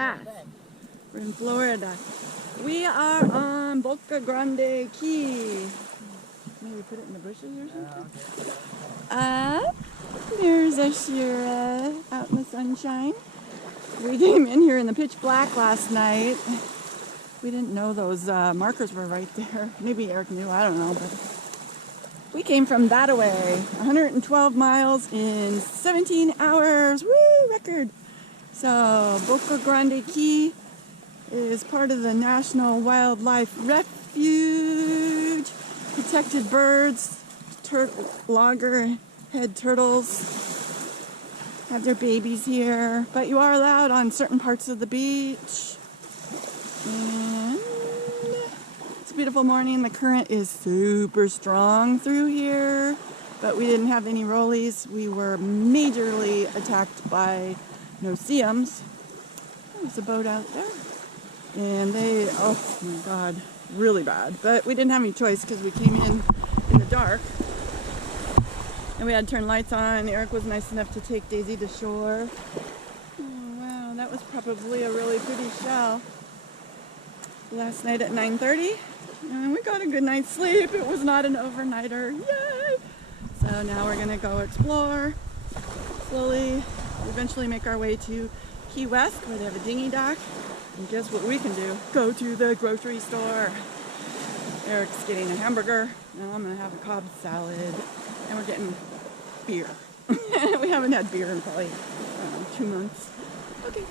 class. We're in Florida. We are on Boca Grande Key. Maybe put it in the bushes or something. There's Ashira out in the sunshine. We came in here in the pitch black last night. We didn't know those markers were right there. Maybe Eric knew, I don't know. But we came from that away. 112 miles in 17 hours. Woo, record. So Boca Grande Key is part of the National Wildlife Refuge. Protected birds, loggerhead turtles have their babies here. But you are allowed on certain parts of the beach. And it's a beautiful morning. The current is super strong through here, but we didn't have any rollies. We were majorly attacked by no-see-ums. There's a boat out there. And they, oh my God, really bad. But we didn't have any choice because we came in the dark. And we had to turn lights on. Eric was nice enough to take Daisy to shore. Oh wow, that was probably a really pretty shell. Last night at 9:30, and we got a good night's sleep. It was not an overnighter. Yay! So now we're gonna go explore slowly, eventually make our way to Key West, where they have a dinghy dock. And guess what we can do? Go to the grocery store. Eric's getting a hamburger, and I'm gonna have a Cobb salad, and we're getting beer. We haven't had beer in probably, I don't know, 2 months. Okay.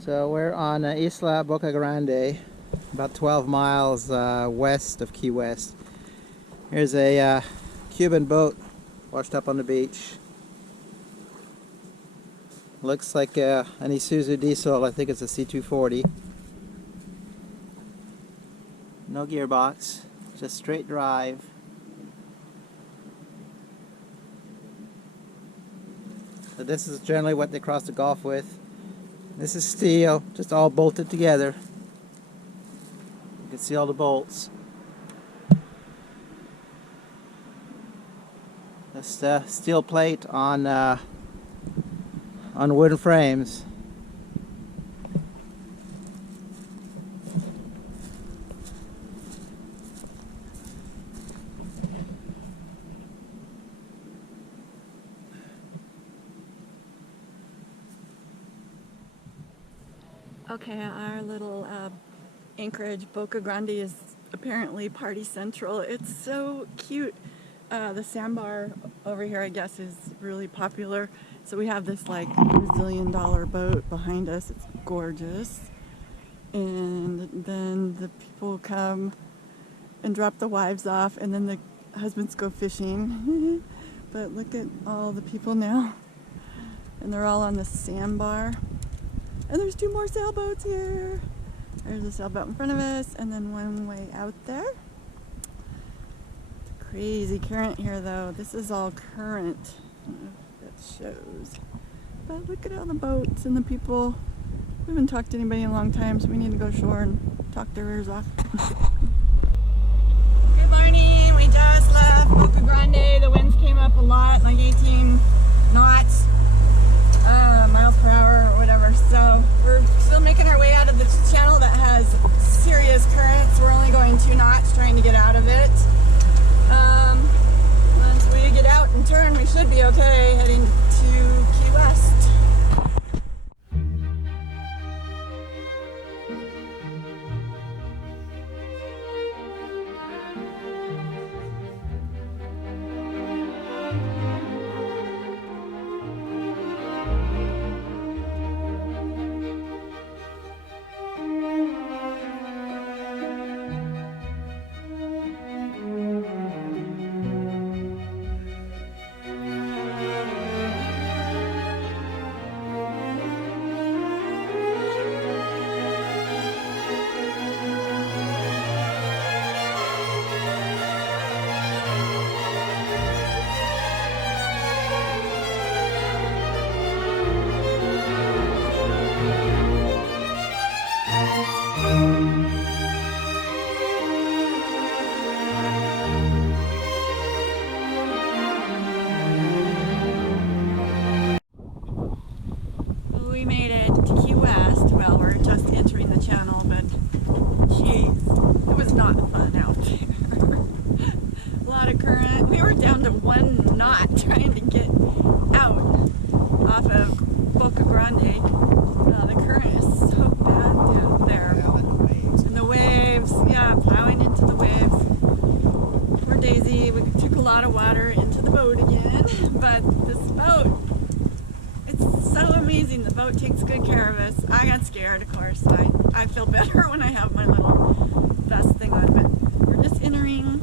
So we're on Isla Boca Grande, about 12 miles west of Key West. Here's a Cuban boat washed up on the beach. Looks like an Isuzu diesel. I think it's a C240. No gearbox, just straight drive. So this is generally what they cross the Gulf with. This is steel, just all bolted together. You can see all the bolts. Just steel plate on wooden frames. Okay, our little Anchorage Boca Grande is apparently party central. It's so cute. The sandbar over here, I guess, is really popular. So we have this like $1 boat behind us. It's gorgeous. And then the people come and drop the wives off, and then the husbands go fishing. But look at all the people now. And they're all on the sandbar. And there's 2 more sailboats here. There's a sailboat in front of us, and then one way out there. It's a crazy current here, though. This is all current. I don't know if that shows. But look at all the boats and the people. We haven't talked to anybody in a long time, so we need to go ashore and talk their ears off. Good morning. We just left Boca Grande. The winds came up a lot, like 18 knots. Miles per hour or whatever. So we're still making our way out of the channel that has serious currents. We're only going 2 knots trying to get out of it. Once we get out and turn, we should be okay heading to Key West. to Key West. Well, we're just entering the channel, but geez, it was not fun out there. A lot of current. We were down to 1 knot trying to get out off of Boca Grande. The current is so bad down there. And the waves, yeah, plowing into the waves. Poor Daisy, we took a lot of water into the boat again, but this boat, it's so amazing. The boat takes good care of us. I got scared, of course. I feel better when I have my little vest thing on, but we're just entering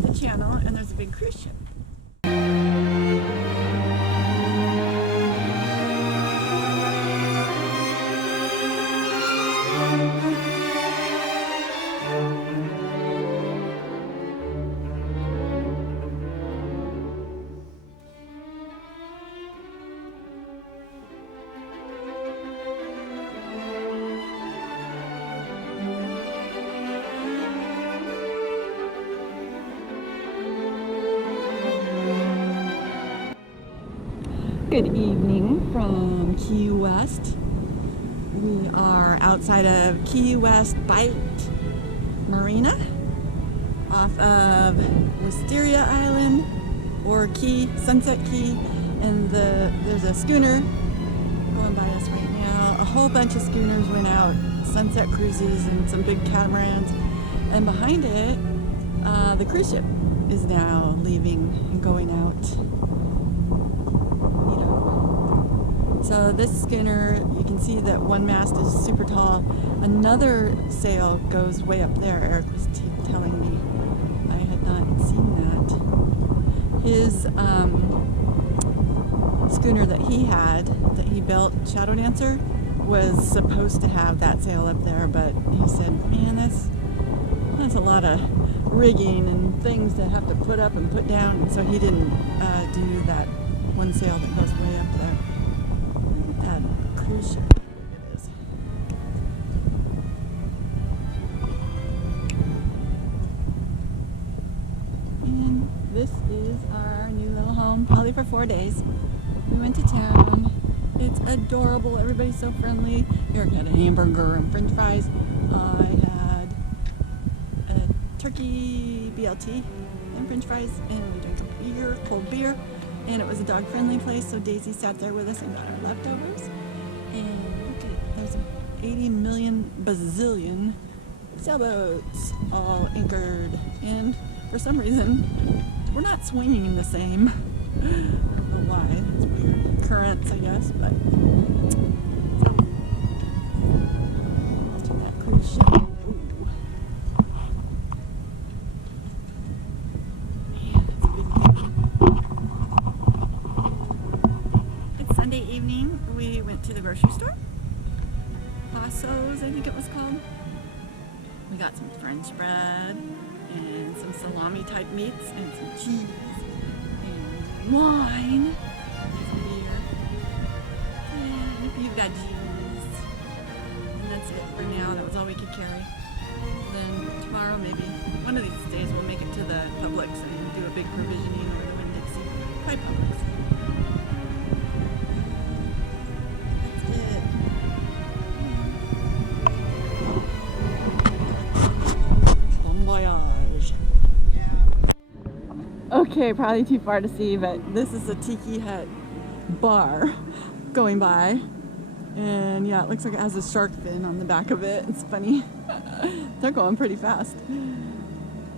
the channel and there's a big cruise ship. Good evening from Key West. We are outside of Key West Bight Marina off of Wisteria Island or Key, Sunset Key, and there's a schooner going by us right now. A whole bunch of schooners went out, Sunset Cruises and some big catamarans, and behind it the cruise ship is now leaving and going out. So this schooner, you can see that one mast is super tall. Another sail goes way up there. Eric was telling me. I had not seen that. His schooner that he built, Shadow Dancer, was supposed to have that sail up there, but he said, man, that's a lot of rigging and things to have to put up and put down, and so he didn't do that one sail that goes way up there. Cruise ship it is. And this is our new little home, probably for 4 days. We went to town. It's adorable. Everybody's so friendly. Eric had a hamburger and french fries. I had a turkey BLT and french fries, and we drank a beer, cold beer, and it was a dog-friendly place, so Daisy sat there with us and got our leftovers. And look at, there's 80 million bazillion sailboats all anchored, and for some reason we're not swinging the same. I don't know why. It's weird currents, I guess, but so let's do that cruise ship. Man, it's a big thing. It's Sunday evening. We went to the grocery store. Passos, I think it was called. We got some French bread and some salami type meats and some cheese and wine, some beer, and a few veggies. And that's it for now. That was all we could carry. Then tomorrow, maybe one of these days, we'll make it to the Publix and do a big provisioning over the Winn-Dixie. Try Publix. Okay, probably too far to see, but this is a Tiki Hut bar going by. And yeah, it looks like it has a shark fin on the back of it. It's funny. They're going pretty fast.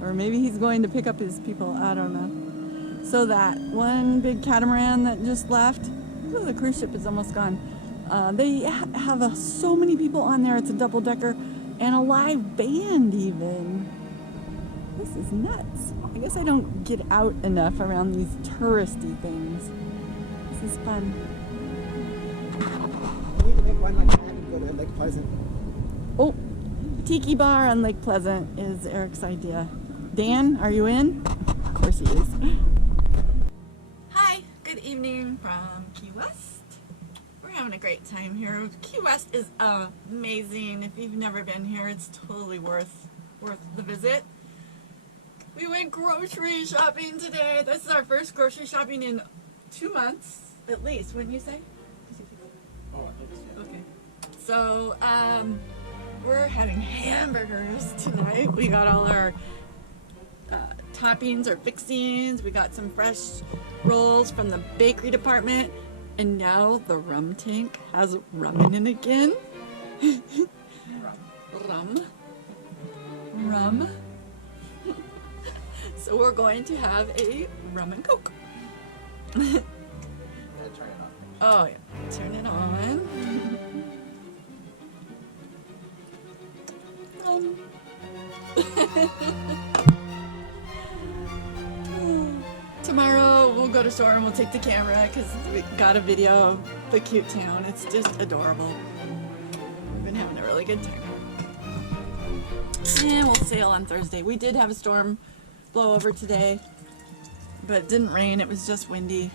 Or maybe he's going to pick up his people, I don't know. So that one big catamaran that just left, oh, the cruise ship is almost gone. They have so many people on there. It's a double-decker and a live band even. This is nuts. I guess I don't get out enough around these touristy things. This is fun. We need to make one like that and go to Lake Pleasant. Oh, Tiki Bar on Lake Pleasant is Eric's idea. Dan, are you in? Of course he is. Hi, good evening from Key West. We're having a great time here. Key West is amazing. If you've never been here, it's totally worth the visit. We went grocery shopping today. This is our first grocery shopping in 2 months, at least, wouldn't you say? Oh, I think so. Okay. So, we're having hamburgers tonight. We got all our toppings or fixings. We got some fresh rolls from the bakery department. And now the rum tank has rum in it again. Rum. So we're going to have a rum and coke. Turn it on. Oh yeah, turn it on. Tomorrow we'll go to store and we'll take the camera because we got a video of the cute town. It's just adorable. We've been having a really good time. And we'll sail on Thursday. We did have a storm blow over today, but it didn't rain. It was just windy.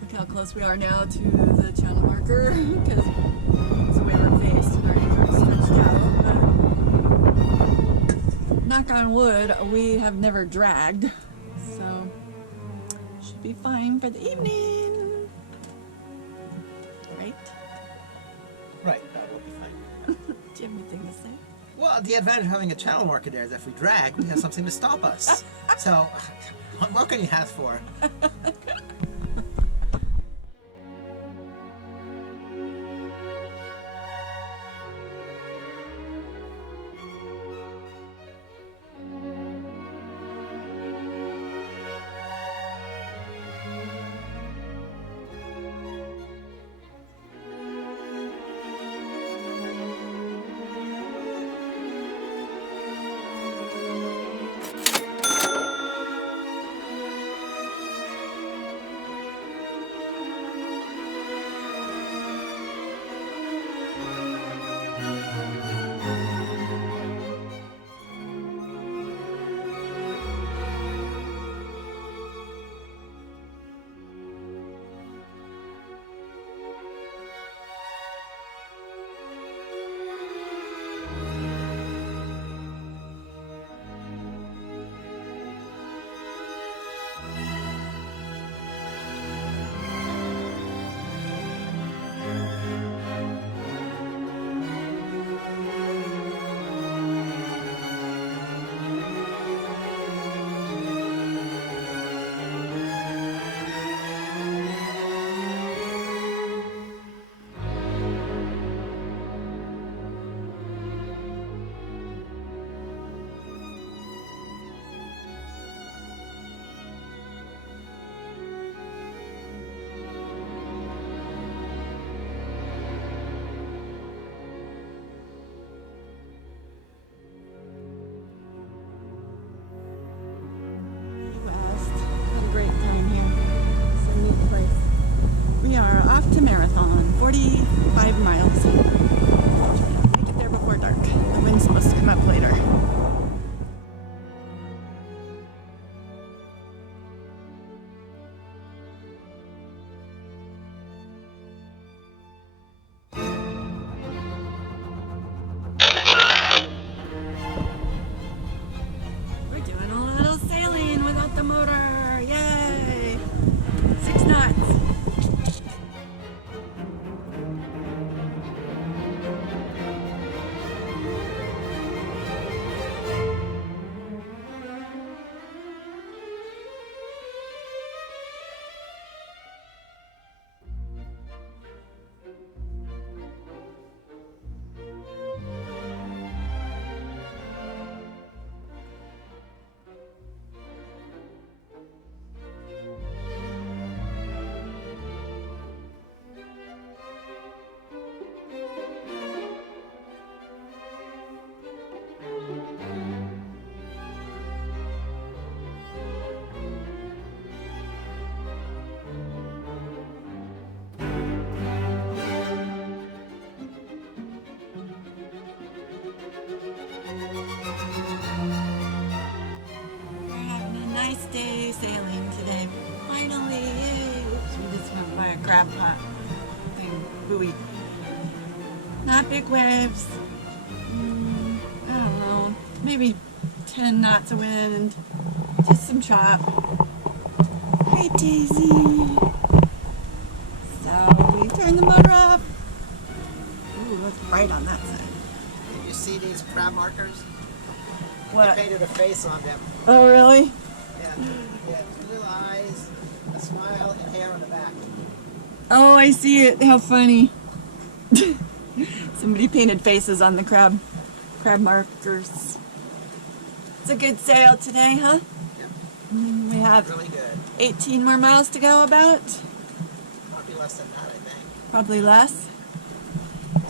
Look how close we are now to the channel marker because it's the way we're faced and our anchor is stretched out. But knock on wood, we have never dragged, so should be fine for the evening. Right? Right, that will be fine. Do you have anything to say? Well, the advantage of having a channel marker there is if we drag, we have something to stop us. So, what more can you ask for? We are off to Marathon, 45 miles. Make it there before dark. The wind's supposed to come up later. We're doing a little sailing without the motor. Yay! 6 knots. Nice day sailing today. Finally, yay! Oops, we just went by a crab pot thing. Buoy. Not big waves. I don't know. Maybe 10 knots of wind. Just some chop. Hey, Daisy. So we turned the motor off. right on that side. You see these crab markers? What? They painted a face on them. Oh, really? Yeah, yeah, two little eyes, a smile, and hair on the back. Oh, I see it. How funny. Somebody painted faces on the crab markers. It's a good sail today, huh? Yep. We have Really good. 18 more miles to go about. Probably less than that, I think. Probably less.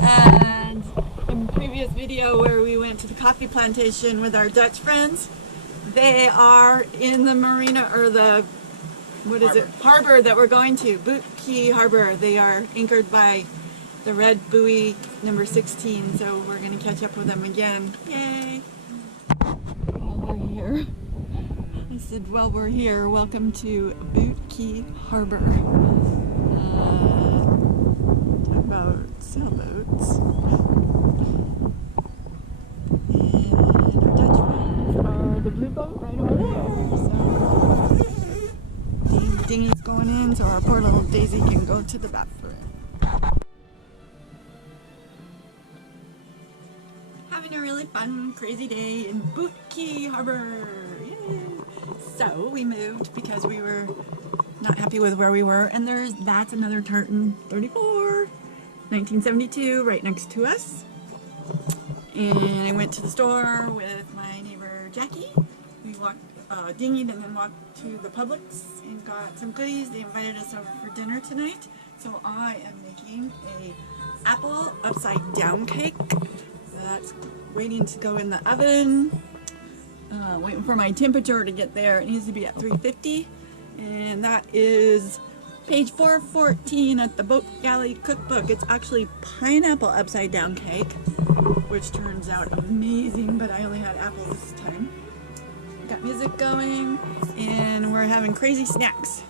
And in the previous video where we went to the coffee plantation with our Dutch friends, they are in the marina, or the, what is it? Harbor that we're going to, Boot Key Harbor. They are anchored by the red buoy number 16, so we're going to catch up with them again. Yay! While we're here, I said, while we're here, welcome to Boot Key Harbor. Talk about sailboats. And our Dutch friends are the blue boat right over there. So the dinghy's going in, so our poor little Daisy can go to the bathroom. Having a really fun, crazy day in Boot Key Harbor. Yay! So we moved because we were not happy with where we were, and that's another tartan 34, 1972, right next to us. And I went to the store with my neighbor Jackie. We walked, dinghied, and then walked to the Publix and got some goodies. They invited us over for dinner tonight, so I am making a apple upside down cake. That's waiting to go in the oven. Waiting for my temperature to get there. It needs to be at 350, and that is page 414 at the Boat Galley cookbook. It's actually pineapple upside down cake, which turns out amazing, but I only had apple this time. Got music going, and we're having crazy snacks.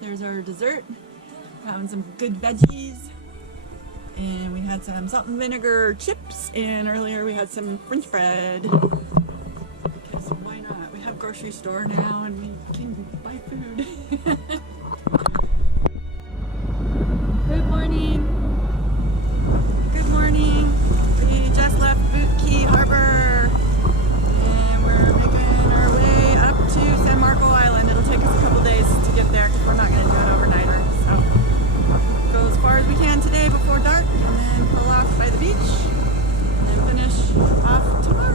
There's our dessert. Having some good veggies. And we had some salt and vinegar chips, and earlier we had some French bread. Because why not? We have a grocery store now, and we can buy food. Good morning. Good morning. We just left Boot Key Harbor, and we're making our way up to San Marco Island. It'll take us a couple days to get there because we're not going to do it overnighter. So go as far as we can today before dark, and then pull off by the beach, and then finish off tomorrow.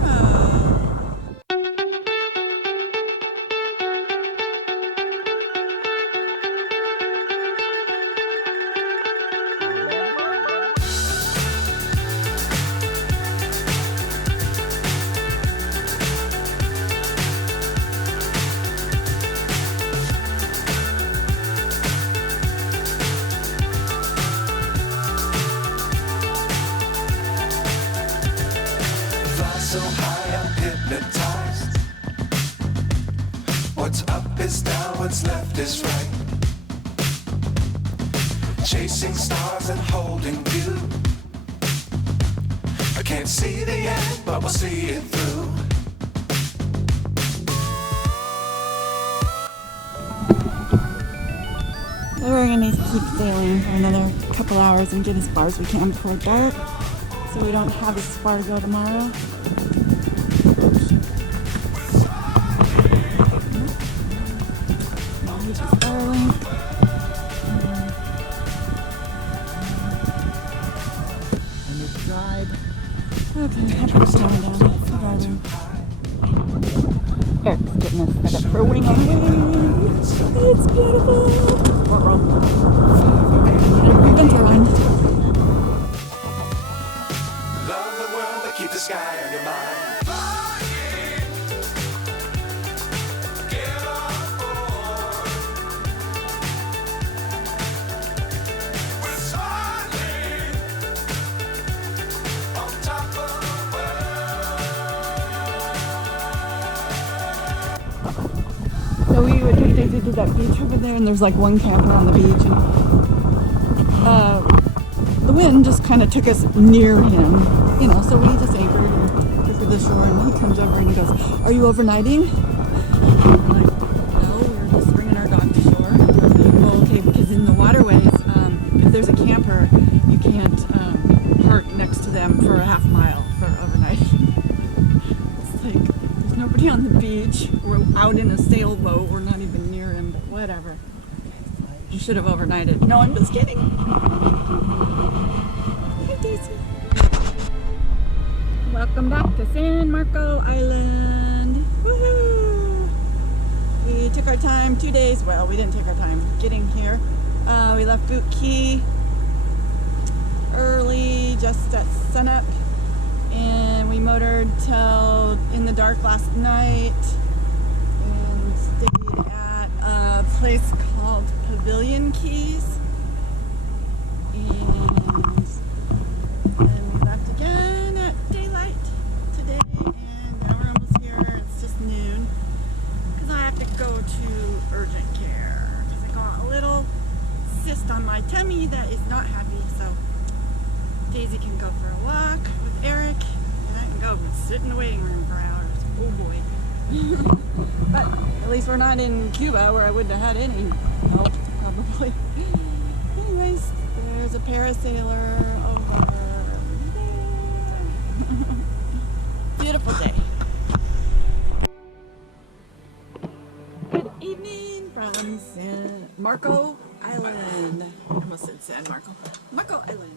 So high I'm hypnotized. What's up is down, what's left is right. Chasing stars and holding you. I can't see the end, but we'll see it through. So we're going to keep sailing for another couple hours and get as far as we can before dark, so we don't have as far to go tomorrow. Okay, I'll put the camera down. Eric's getting us set up for wing on wing. It's beautiful. Winter one. Love the world, but keep the sky on your mind. Get on board. We're soaring on top of the world. So we would take Daisy to that beach over there, and there's like one camper on the beach, and the wind just kind of took us near him, you know, so we just anchored and took to the shore, and he comes over and he goes, "Are you overnighting?" I'm like, "No, we're just bringing our dog to shore." Well, okay, because in the waterways, if there's a camper, you can't them for a half mile for overnight. It's like there's nobody on the beach. We're out in a sailboat. We're not even near him, but whatever. You should have overnighted. No, I'm just kidding. Hi, Daisy. Welcome back to San Marco Island. Woohoo! We took our time, 2 days. Well, we didn't take our time getting here. We left Boot Key early, just at sunup, and we motored till in the dark last night and stayed at a place called Pavilion Keys, and then we left again at daylight today, and now we're almost here. It's just noon because I have to go to urgent care because I got a little cyst on my tummy that is not happy. So Daisy can go for a walk with Eric, and I can go sit in the waiting room for hours. Oh boy. But at least we're not in Cuba where I wouldn't have had any help, probably. Anyways, there's a parasailer over there. Beautiful day. Good evening from San Marco Island. I almost said San Marco. Marco Island.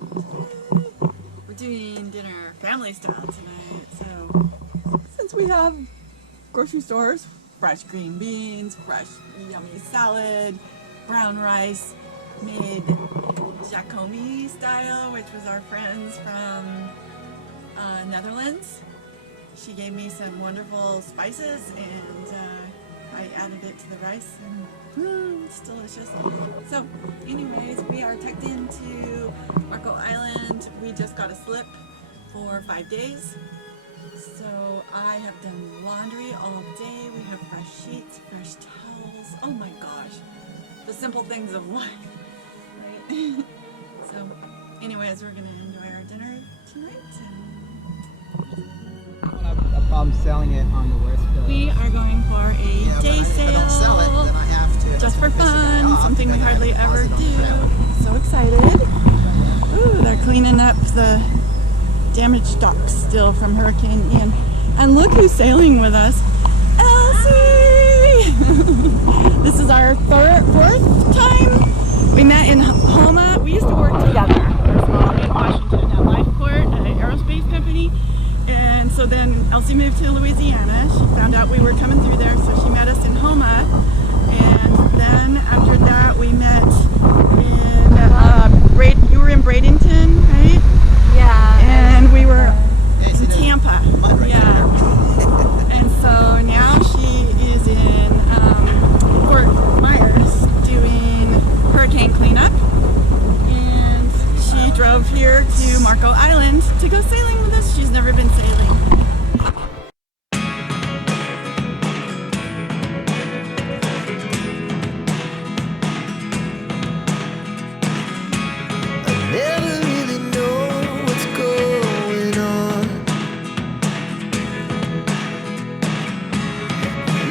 We're doing dinner family style tonight. So since we have grocery stores, fresh green beans, fresh yummy salad, brown rice, made Jacome style, which was our friends from Netherlands. She gave me some wonderful spices, and I added it to the rice, and it's delicious. So anyways, we are tucked into Marco Island. We just got a slip for 5 days. So I have done laundry all day. We have fresh sheets, fresh towels. Oh my gosh. The simple things of life, right? So anyways, we're going to enjoy our dinner tonight. I have a problem selling it on the West Coast. We are going for a day sale. If I don't sell it, then I have to. Just for piss the guy fun, off, something we then I hardly have to ever deposit on the do. So excited. Ooh, they're cleaning up the damaged docks still from Hurricane Ian. And look who's sailing with us. Elsie! This is our fourth time. We met in Homa. We used to work together, first of all, in Washington at Lifeport, an aerospace company. And so then Elsie moved to Louisiana. She found out we were coming through there, so she met us in Homa. And then after that, we met in you were in Bradenton, right? Yeah. And we were Yeah, in Tampa. Yeah. And so now she is in Fort Myers doing hurricane cleanup. And she drove here to Marco Island to go sailing with us. She's never been sailing. Never really know what's going on.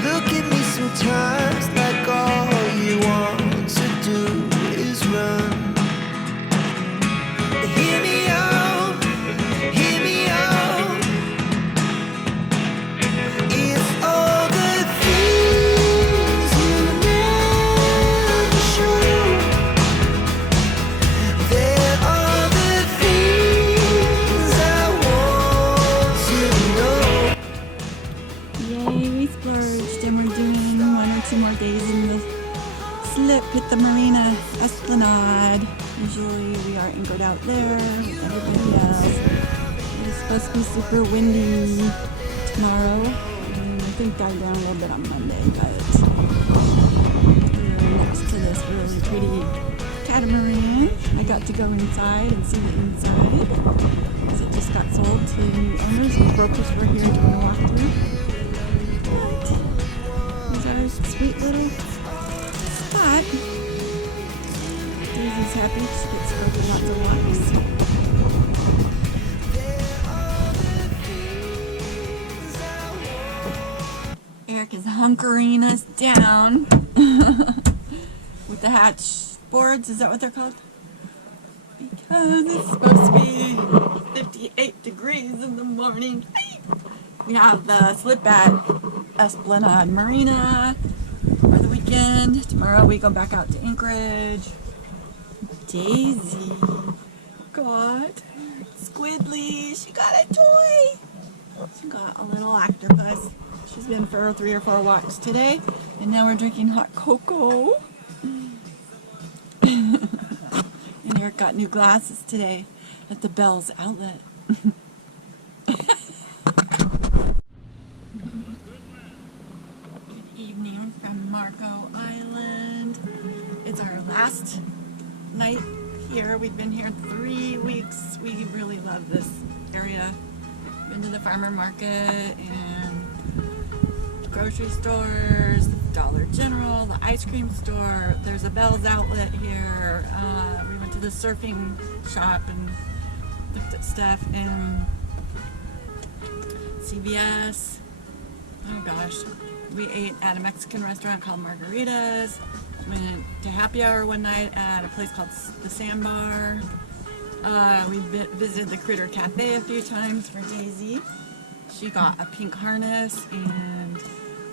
Look at me sometimes like all you want to do is run. Hear me out, hear me out. If all the things you never show, there are the things I want to know. Yay, we splurged and we're doing 1 or 2 more days in the slip at the Marina Esplanade. Usually we are anchored out there with everybody else. It's supposed to be super windy tomorrow, and I think die down a little bit on Monday, but we're next to this really pretty catamaran. I got to go inside and see the inside because it just got sold to new owners and brokers were here doing a walkthrough. But there's our sweet little spot. Daisy's happy. She gets to go for lots of walks. Eric is hunkering us down with the hatch boards. Is that what they're called? because it's supposed to be 58 degrees in the morning. We have the slip at Esplanade Marina for the weekend. Tomorrow we go back out to Anchorage. Daisy got Squidly. She got a toy. She got a little octopus. She's been for 3 or 4 walks today, and now we're drinking hot cocoa. And Eric got new glasses today at the Bell's outlet. Good evening from Marco Island. It's our last night here. We've been here 3 weeks. We really love this area. Been to the farmer market and grocery stores, Dollar General, the ice cream store. There's a Bell's outlet here. We went to the surfing shop and looked at stuff, and CVS. Oh gosh, we ate at a Mexican restaurant called Margaritas. Went to happy hour one night at a place called the Sandbar. We visited the Critter Cafe a few times for Daisy. She got a pink harness, and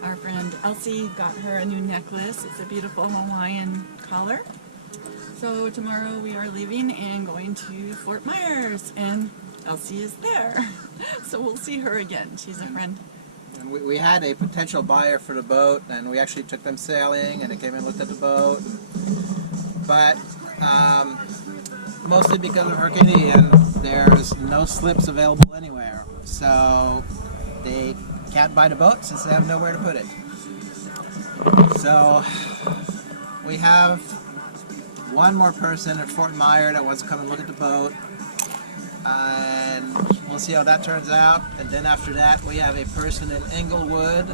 our friend Elsie got her a new necklace. It's a beautiful Hawaiian collar. So tomorrow we are leaving and going to Fort Myers, and Elsie is there. So we'll see her again. She's a friend. And we had a potential buyer for the boat, and we actually took them sailing, and they came and looked at the boat. But mostly because of Hurricane Ian, there's no slips available anywhere. So they can't buy the boat since they have nowhere to put it. So we have one more person at Fort Myers that wants to come and look at the boat, and we'll see how that turns out. And then after that, we have a person in Inglewood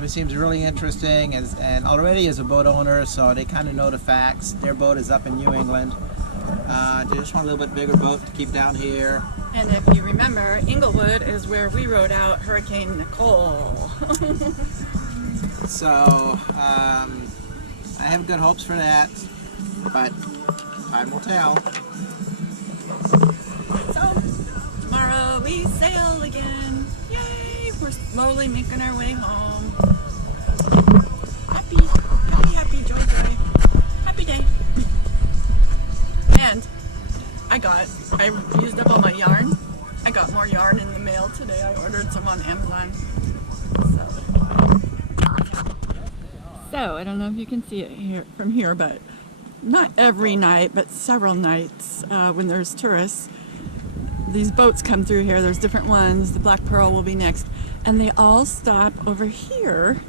who seems really interesting and already is a boat owner, so they kind of know the facts. Their boat is up in New England. They just want a little bit bigger boat to keep down here. And if you remember, Inglewood is where we rode out Hurricane Nicole. So I have good hopes for that, but time will tell. So tomorrow we sail again. Yay! We're slowly making our way home. Happy, happy, happy, joy, joy. Happy day. And I used up all my yarn. I got more yarn in the mail today. I ordered some on Amazon. So I don't know if you can see it here from here, but not every night, but several nights when there's tourists, these boats come through here. There's different ones. The Black Pearl will be next, and they all stop over here,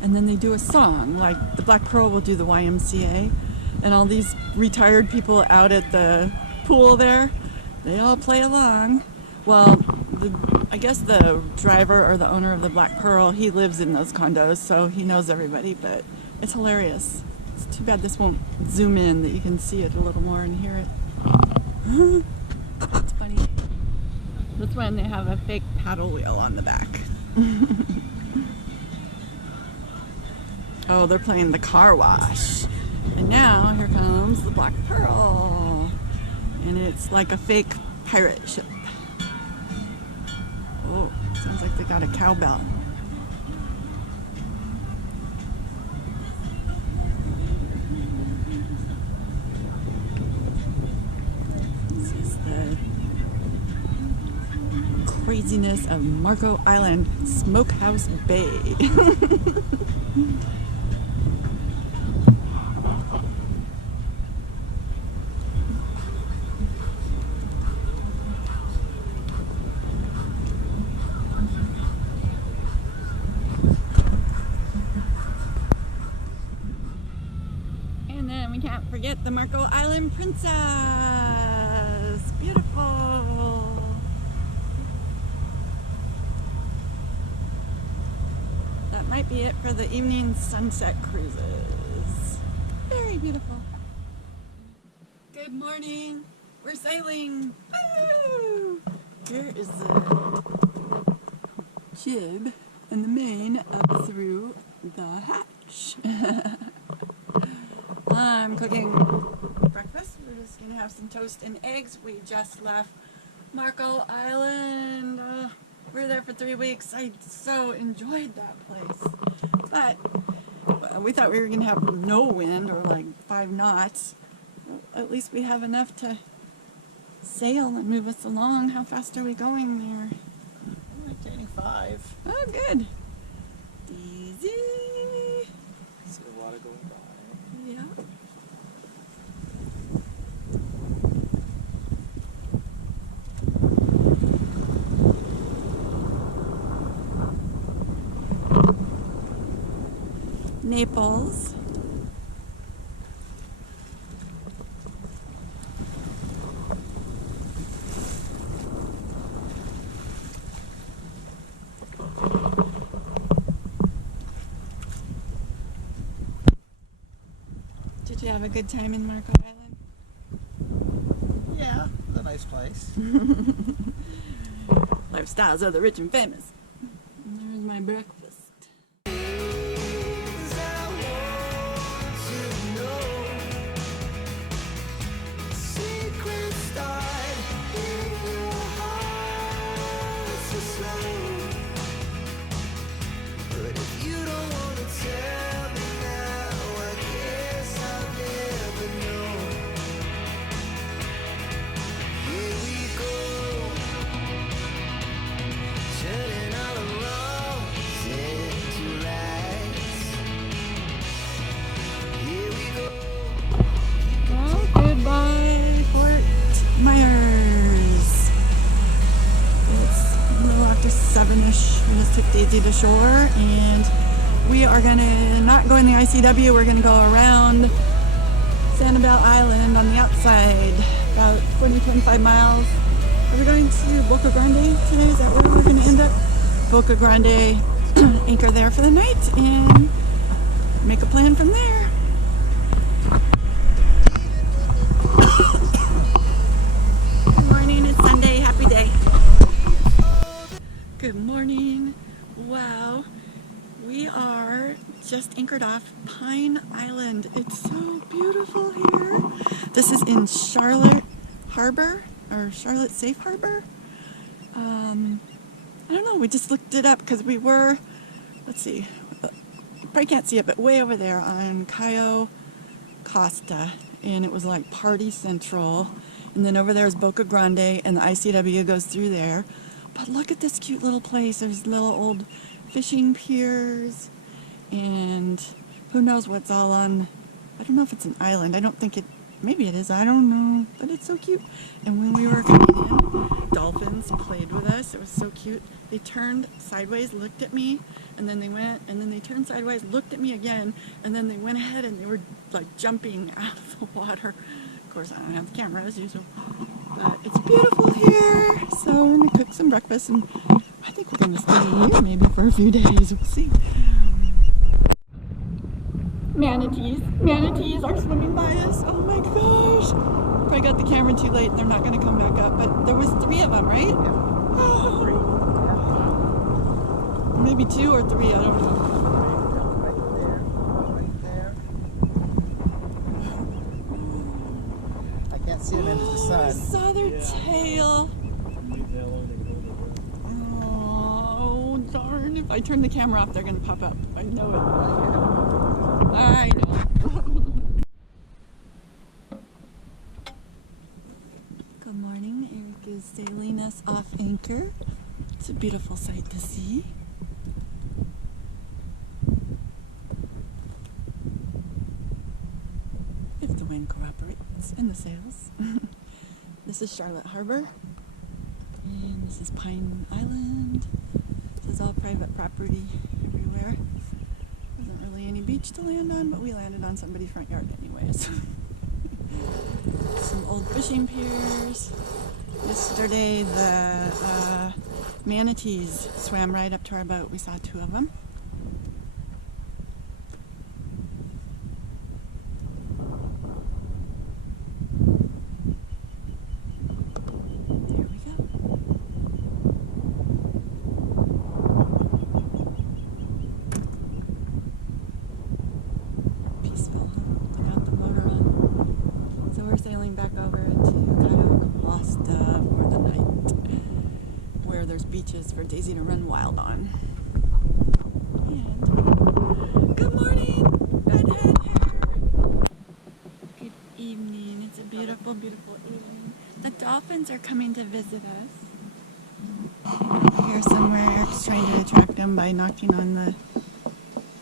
and then they do a song. Like the Black Pearl will do the YMCA, and all these retired people out at the pool there, they all play along. Well, I guess the driver or the owner of the Black Pearl, he lives in those condos, so he knows everybody, but it's hilarious. It's too bad this won't zoom in, that you can see it a little more and hear it. It's funny. This one, they have a fake paddle wheel on the back. Oh, they're playing the car wash. And now, here comes the Black Pearl. And it's like a fake pirate ship. Oh, sounds like they got a cowbell. This is the craziness of Marco Island Smokehouse Bay. We can't forget the Marco Island Princess. Beautiful. That might be it for the evening sunset cruises. Very beautiful. Good morning. We're sailing. Woo! Here is the jib and the main up through the hatch. I'm cooking breakfast. We're just gonna have some toast and eggs. We just left Marco Island. We were there for 3 weeks. I so enjoyed that place. But we thought we were gonna have no wind or like 5 knots. Well, at least we have enough to sail and move us along. How fast are we going there? Maintaining 5. Oh, good. Easy. See the water going by. Yeah. Naples. Did you have a good time in Marco Island? Yeah, it's a nice place. Lifestyles of the rich and famous. And there's my breakfast. Well, goodbye, Fort Myers. It's a little after 7-ish. We just took Daisy to shore, and we are gonna not go in the ICW. We're gonna go around Sanibel Island on the outside, about 20-25 miles. Are we going to Boca Grande today? Is that where we're gonna end up? Boca Grande, anchor there for the night, and make a plan from there. Good morning, it's Sunday, happy day. Good morning. Wow. We are just anchored off Pine Island. It's so beautiful here. This is in Charlotte Harbor, or Charlotte Safe Harbor. I don't know, we just looked it up because we were, let's see, you probably can't see it, but way over there on Cayo Costa, and it was like Party Central. And then over there is Boca Grande, and the ICW goes through there. But look at this cute little place. There's little old fishing piers, and who knows what's all on. I don't know if it's an island. I don't think it, maybe it is, I don't know, but it's so cute. And when we were coming in, dolphins played with us. It was so cute. They turned sideways, looked at me, and then they went, and then they turned sideways, looked at me again, and then they went ahead and they were like jumping out of the water. Of course, I don't have the camera as usual, but it's beautiful here. So I'm gonna cook some breakfast, and I think we're gonna stay here maybe for a few days. We'll see. Manatees are swimming by us. Oh my gosh! Probably got the camera too late. They're not gonna come back up, but there was 3 of them, right? Oh. Maybe 2 or 3. I don't know. I can't see them into the I sun. saw their tail. Oh, darn. If I turn the camera off, they're going to pop up. I know it. I know. Good morning. Eric is sailing us off anchor. It's a beautiful sight to see. If the wind cooperates and the sails. This is Charlotte Harbor, and this is Pine Island. This is all private property everywhere. Wasn't really any beach to land on, but we landed on somebody's front yard anyways. Some old fishing piers. Yesterday the manatees swam right up to our boat. We saw 2 of them. There we go. Peaceful, huh? Look out the motor. there's beaches for Daisy to run wild on. And good morning, redhead hair. Good evening. It's a beautiful, beautiful evening. The dolphins are coming to visit us. Here somewhere, Eric's trying to attract them by knocking on the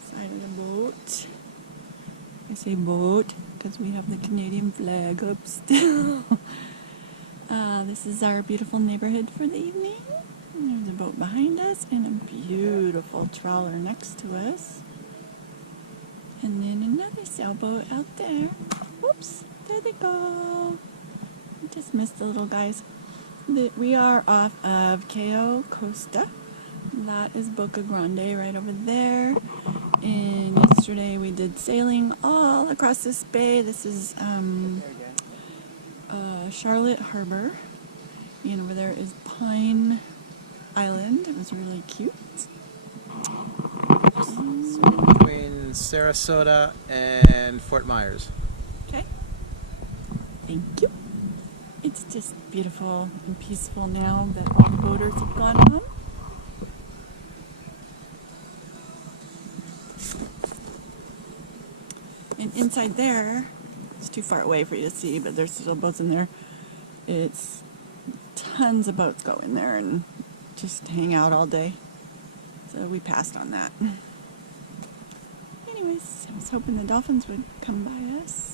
side of the boat. I say boat because we have the Canadian flag up still. This is our beautiful neighborhood for the evening. There's a boat behind us and a beautiful trawler next to us. And then another sailboat out there. Whoops, there they go. I just missed the little guys. We are off of Cayo Costa. That is Boca Grande right over there. And yesterday we did sailing all across this bay. This is Charlotte Harbor. And over there is Pine Island. It was really cute. Between Sarasota and Fort Myers. Okay. Thank you. It's just beautiful and peaceful now that all the boaters have gone home. And inside there, it's too far away for you to see, but there's still boats in there. It's tons of boats go in there and just hang out all day. So we passed on that. Anyways, I was hoping the dolphins would come by us.